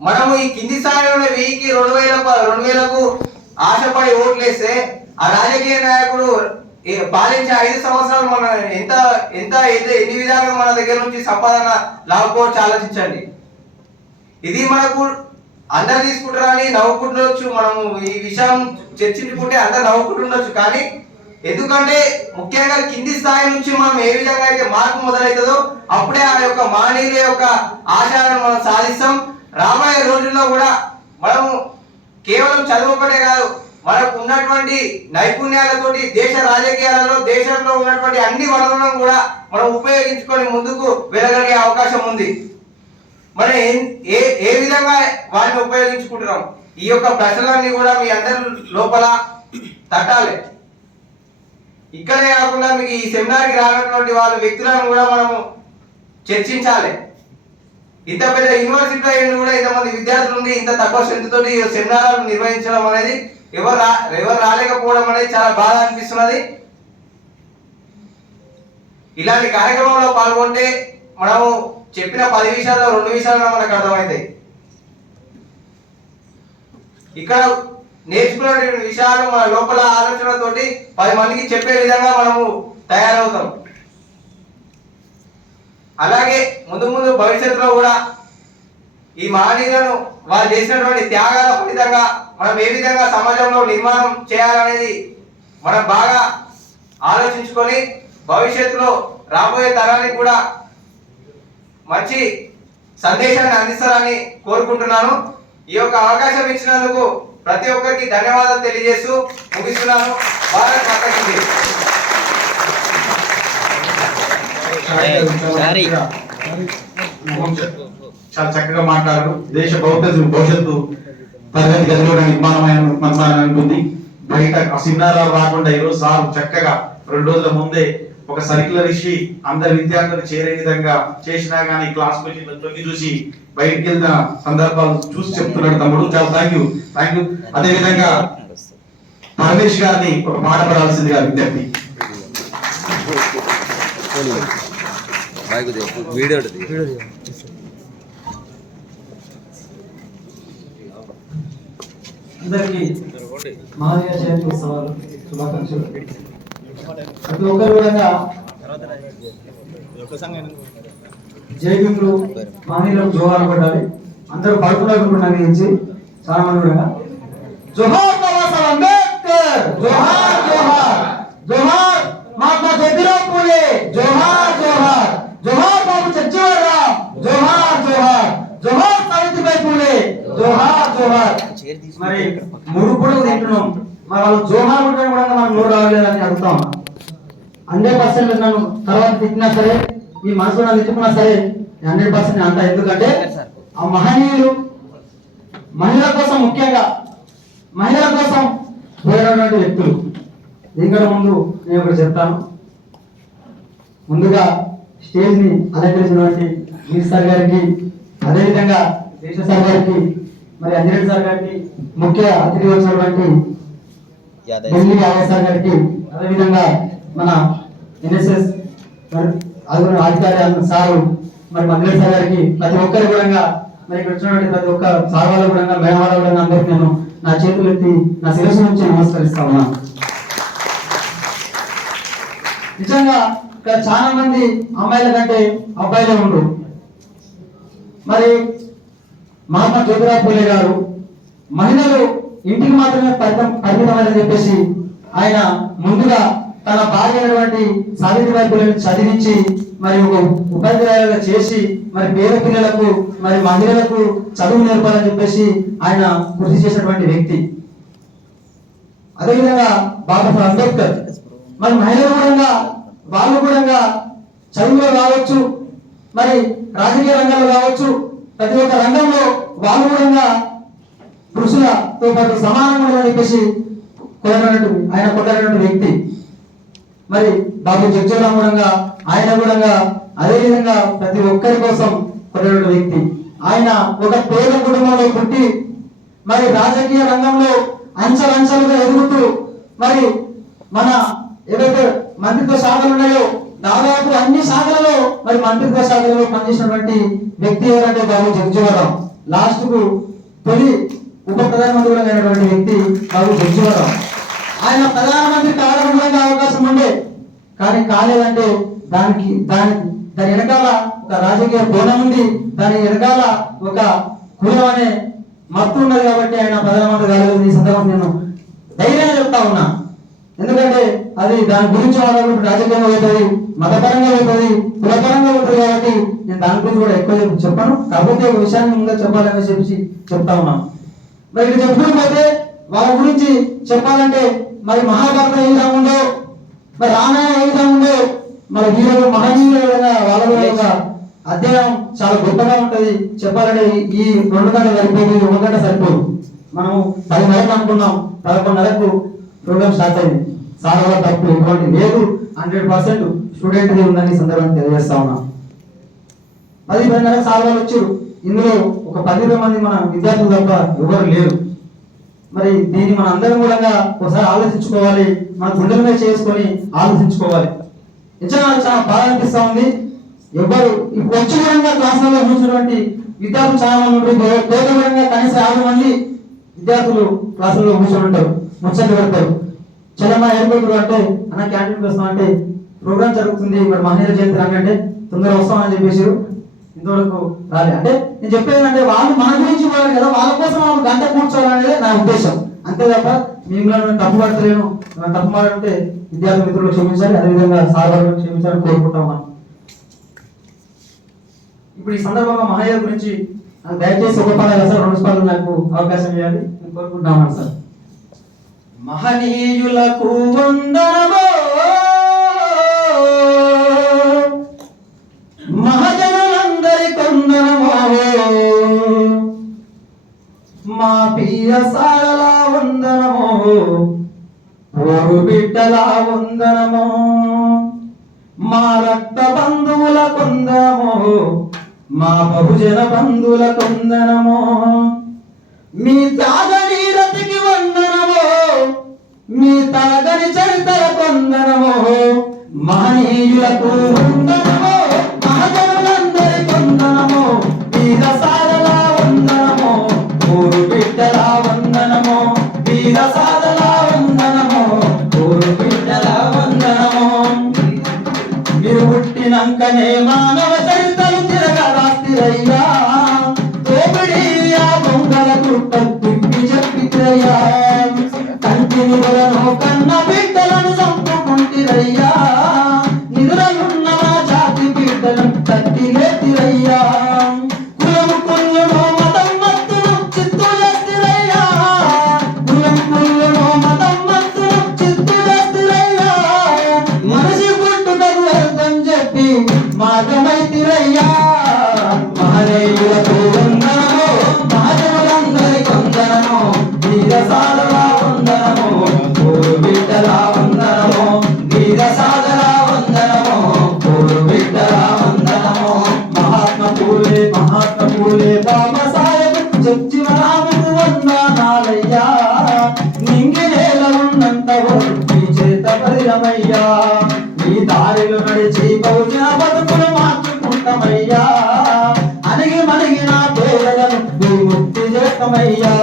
మనము ఈ కింది స్థాయిలో వెయ్యికి రెండు వేల రెండు వేలకు ఆశపడి ఓట్లేస్తే ఆ రాజకీయ నాయకుడు ఈ పాలించే ఐదు సంవత్సరాలు మన ఎంత ఎంత అయితే ఎన్ని విధాలుగా మన దగ్గర నుంచి సంపాదన లాభపోవచ్చు ఆలోచించండి. ఇది మనకు అందరు తీసుకుంటారని నవ్వుకుంటుండొచ్చు మనము ఈ విషయం చర్చించుకుంటే అందరు నవ్వుకుంటుండొచ్చు కానీ ఎందుకంటే ముఖ్యంగా కింది స్థాయి నుంచి మనం ఏ విధంగా అయితే మార్పు మొదలవుతుందో అప్పుడే ఆ యొక్క మానవుల యొక్క ఆచారం మనం సాధిస్తాం. రాబోయే రోజుల్లో కూడా మనము కేవలం చదువుకునే కాదు మనకు ఉన్నటువంటి నైపుణ్యాలతోటి దేశ రాజకీయాలలో దేశంలో ఉన్నటువంటి అన్ని వనరులను కూడా మనం ఉపయోగించుకొని ముందుకు వెళ్ళగలిగే అవకాశం ఉంది. మనం ఏ ఏ విధంగా వాటిని ఉపయోగించుకుంటున్నాం? ఈ యొక్క ప్రశ్నలన్నీ కూడా మీ అందరి లోపల తట్టాలి. ఇక్కడే కాకుండా మీకు ఈ సెమినార్కి రానటువంటి వాళ్ళ వ్యక్తులను కూడా మనము చర్చించాలి. ఇంత పెద్ద యూనివర్సిటీలో ఉండి కూడా ఇంతమంది విద్యార్థులు ఉండి ఇంత తక్కువ స్ట్రెంత్ తోటి ఈ నిర్వహించడం అనేది ఎవరు రా ఎవరు రాలేకపోవడం అనేది చాలా బాధ అనిపిస్తున్నది. ఇలాంటి కార్యక్రమంలో పాల్గొంటే మనము చెప్పిన పది విషయాల్లో రెండు విషయాలు మనకు అర్థమవుతాయి ఇక్కడ నేర్చుకునే విషయాలు మన లోపల ఆలోచనతోటి పది మందికి చెప్పే విధంగా మనము తయారవుతాం. అలాగే ముందు ముందు భవిష్యత్తులో కూడా ఈ మహనీయులను వారు చేసినటువంటి త్యాగాల ఫలితంగా మనం ఏ విధంగా సమాజంలో నిర్మాణం చేయాలనేది మనం బాగా ఆలోచించుకొని భవిష్యత్తులో రాబోయే తరానికి కూడా మంచి సందేశాన్ని అందిస్తారని కోరుకుంటున్నాను. ఈ యొక్క అవకాశం ఇచ్చినందుకు ప్రతి ఒక్కరికి ధన్యవాదాలు తెలియజేస్తూ ముగిస్తున్నాను. భారత్ మాతాకి చాలా చక్కగా మాట్లాడారు. దేశ భవిష్యత్తు భవిష్యత్తు తరగతి గదిలో నిర్మాణమైన నిర్మాణం ఉంటుంది బయట సెమినారాలు రాకుండా ఈరోజు సార్ చక్కగా రెండు రోజుల ముందే ఒక సర్క్యులర్ ఇచ్చి అందరి విద్యార్థులు చేరే విధంగా చేసినా గానీ క్లాస్ వచ్చి తొంగి చూసి బయటికి వెళ్తున్న సందర్భాలు చూసి చెప్తున్నాడు తమ్ముడు. చాలా థ్యాంక్ యూ థ్యాంక్ యూ అదే విధంగా పరమేష్ గారిని ఒక పాట పడాల్సిందిగా విజ్ఞప్తి. వీడియో అందరికీ జయంతి ఉత్సవాలు శుభాకాంక్షలు. ప్రతి ఒక్కరు కూడా జైబీములు మహనీయులకు జోహార్ పడాలి అందరూ పడుకున్నప్పుడు నాకు నుంచి చాలా మంది కూడా జోహార్ బాబాసాహెబ్ అంబేద్కర్! జోహార్ జోహార్! జోహార్ మహాత్మా జ్యోతిరావు పూలే! జోహార్ జోహార్ బాబు జగ్జీవన్ జోహార్ జోహార్ జోహార్ సావిత్రిబాయి పూలే మరి మూడు తింటున్నాం. మరి వాళ్ళు జోహార్ ఉంటే కూడా మనం నోరు రావలేదని అడుగుతాం. హండ్రెడ్ పర్సెంట్ నన్ను తర్వాత తిట్టినా సరే మీ మనసులో నన్ను తిట్టుకున్నా సరే హండ్రెడ్ పర్సెంట్ అంత. ఎందుకంటే ఆ మహనీయులు మహిళల కోసం ముఖ్యంగా మహిళల కోసం పోరాడినటువంటి వ్యక్తులు. దీనికంటే ముందు నేను ఒకటి చెప్తాను. ముందుగా స్టేజ్ని అలంకరించినటువంటి మీర్ సార్ గారికి అదేవిధంగా దేశ సార్ గారికి మరి అంజరెడ్డి సార్ గారికి ముఖ్య అతిథి వచ్చినటువంటి ఢిల్లీ యాదవ్ సార్ గారికి అదేవిధంగా మన ఎన్ఎస్ఎస్ అధికారి అధికారి సారు మరి మంగళ సార్ గారికి ప్రతి ఒక్కరి కూడా మరి ఇక్కడ వచ్చినటువంటి ప్రతి ఒక్క సార్ వాళ్ళ కూడా మేడం వాళ్ళ కూడా అందరికి నేను నా చేతులు ఎత్తి నా శిరస్సు నుంచి నమస్కరిస్తా ఉన్నాను నిజంగా ఇక్కడ చాలా మంది అమ్మాయిల కంటే అబ్బాయిలే ఉండు. మరి మహాత్మా జ్యోతిరావు పూలే గారు మహిళలు ఇంటికి మాత్రమే పరితం పరిమితమని చెప్పేసి ఆయన ముందుగా తన భార్య అయినటువంటి సావిత్రిబాయి పూలను చదివించి మరి ఒక ఉపాధ్యాయులుగా చేసి మరి పేద పిల్లలకు మరి మహిళలకు చదువు నేర్పాలని చెప్పేసి ఆయన కృషి చేసినటువంటి వ్యక్తి. అదేవిధంగా బాబా అంబేద్కర్. మరి మహిళలు కూడా వాళ్ళు కూడా చదువులో కావచ్చు మరి రాజకీయ రంగంలో కావచ్చు ప్రతి ఒక్క రంగంలో వాళ్ళు కూడా పురుషులతో పాటు సమానంగా చెప్పేసి కొనటువంటి ఆయన కొట్టినటువంటి వ్యక్తి. మరి బాబు జగ్జీవరామ్ కూడా ఆయన కూడా అదే విధంగా ప్రతి ఒక్కరి కోసం కొట్టినటువంటి వ్యక్తి. ఆయన ఒక పేద కుటుంబంలో పుట్టి మరి రాజకీయ రంగంలో అంచెలంచెలుగా ఎదుగుతూ మరి మన ఏవైతే మంత్రిత్వ శాఖలు ఉన్నాయో దాదాపు అన్ని శాఖలలో మరి మంత్రిత్వ శాఖలలో పనిచేసినటువంటి వ్యక్తి ఎవరంటే బాబు జగజీవనరావు లాస్ట్కు తొలి ఉప ప్రధానమంత్రి అయినటువంటి వ్యక్తి బాబు బుజ్జివరావు ఆయన ప్రధానమంత్రి కావడం అవకాశం ఉండే. కానీ కాలేదంటే దానికి దాని దాని వెనకాల ఒక రాజకీయ కోణం ఉంది. దాని వెనకాల ఒక కులం అనే మత్తు ఉన్నది కాబట్టి ఆయన ప్రధానమంత్రి కాలేదు ఈ సందర్భం నేను ధైర్యంగా చెప్తా ఉన్నా. ఎందుకంటే అది దాని గురించి వాళ్ళకి రాజకీయంగా అవుతుంది మతపరంగా అవుతుంది కులపరంగా అవుతుంది కాబట్టి నేను దాని గురించి కూడా ఎక్కువ చెప్ప- చెప్పాను. కాకపోతే ఒక విషయాన్ని ఇంకా చెప్పాలని చెప్పి చెప్తా ఉన్నాను మరి ఇక్కడ చెప్పుకోకపోతే వాళ్ళ గురించి చెప్పాలంటే మరి మహాభారతం ఏ విధంగా ఉందో మరి రామాయణం ఏ విధంగా ఉందో మరి వీళ్ళు మహనీయుల వాళ్ళ యొక్క అధ్యయనం చాలా గొప్పగా ఉంటది. చెప్పాలంటే ఈ- ఈ రెండు గంటలు సరిపోదు ఒక గంట సరిపోదు. మనం పదిన్నరకు అనుకున్నాం పదకొండున్నరకు ప్రోగ్రామ్ స్టార్ట్ అయింది. సార్ వల్ల తప్పు ఎటువంటి లేదు హండ్రెడ్ పర్సెంట్ స్టూడెంట్ ఉందని సందర్భాన్ని సందర్భంగా తెలియజేస్తా ఉన్నాం. పది పదిన్నరకు సార్ వాళ్ళు వచ్చారు. ఇందులో ఒక పది మంది మన విద్యార్థులు తప్ప ఎవరు లేరు. మరి దీన్ని మన అందరం కూడా ఒకసారి ఆలోచించుకోవాలి. మన గుండెల మీద చేసుకొని ఆలోచించుకోవాలి. నిజంగా చాలా బాధ అనిపిస్తా ఉంది. ఎవరు ఇప్పుడు వచ్చి కూడా క్లాసులలో కూర్చున్నటువంటి విద్యార్థులు చాలా మంది ఉంటారు. కనీసం ఆరు మంది విద్యార్థులు క్లాసుల్లో కూర్చొని ఉంటారు. ముచ్చట్లు పెడతారు. చలమా ఏర్పడుతున్నారు అంటే అన్న క్యాంటీన్కి వస్తాం అంటే ప్రోగ్రామ్ జరుగుతుంది మరి మహేంద్ర జయంతి రాకంటే తొందరగా వస్తామని చెప్పేసి ఇంతవరకు రాలే. అంటే నేను చెప్పేది అంటే వాళ్ళు మన గురించి వాళ్ళు కదా వాళ్ళ కోసం వాళ్ళు గంట కూర్చోవాలనేది నా ఉద్దేశం. అంతే తప్ప మేము తప్పు పడతలేను. తప్పు మాట్లాడితే విద్యార్థి మిత్రులు క్షమించాలి అదేవిధంగా సార్ వాళ్ళు క్షమించాలని కోరుకుంటాం మనం. ఇప్పుడు ఈ సందర్భంగా మహయ్య గురించి దయచేసి ఒక పదాలు సార్ రెండు పదాలు నాకు అవకాశం ఇవ్వాలి. నేను కోరుకుంటున్నాను సార్. మహనీయులకు వందనమో మహజనులందరి కొందనమో. మా పియ సారల వందనమో. ఓరు బిడ్డల వందనమో. మా రక్త బంధువుల కొందనమో. మా బహుజన బంధువుల కొందనమో. మీ త్యాగని మీ తలగని చరితల కొందరము మహనీయులకు Anam చేత నీ దారిలో నడిచి బహుజన బతుకులు మార్చుకుంటామయ్యా. అణిగి మణిగి నా పేదలను ముక్తి చేస్తామయ్యా.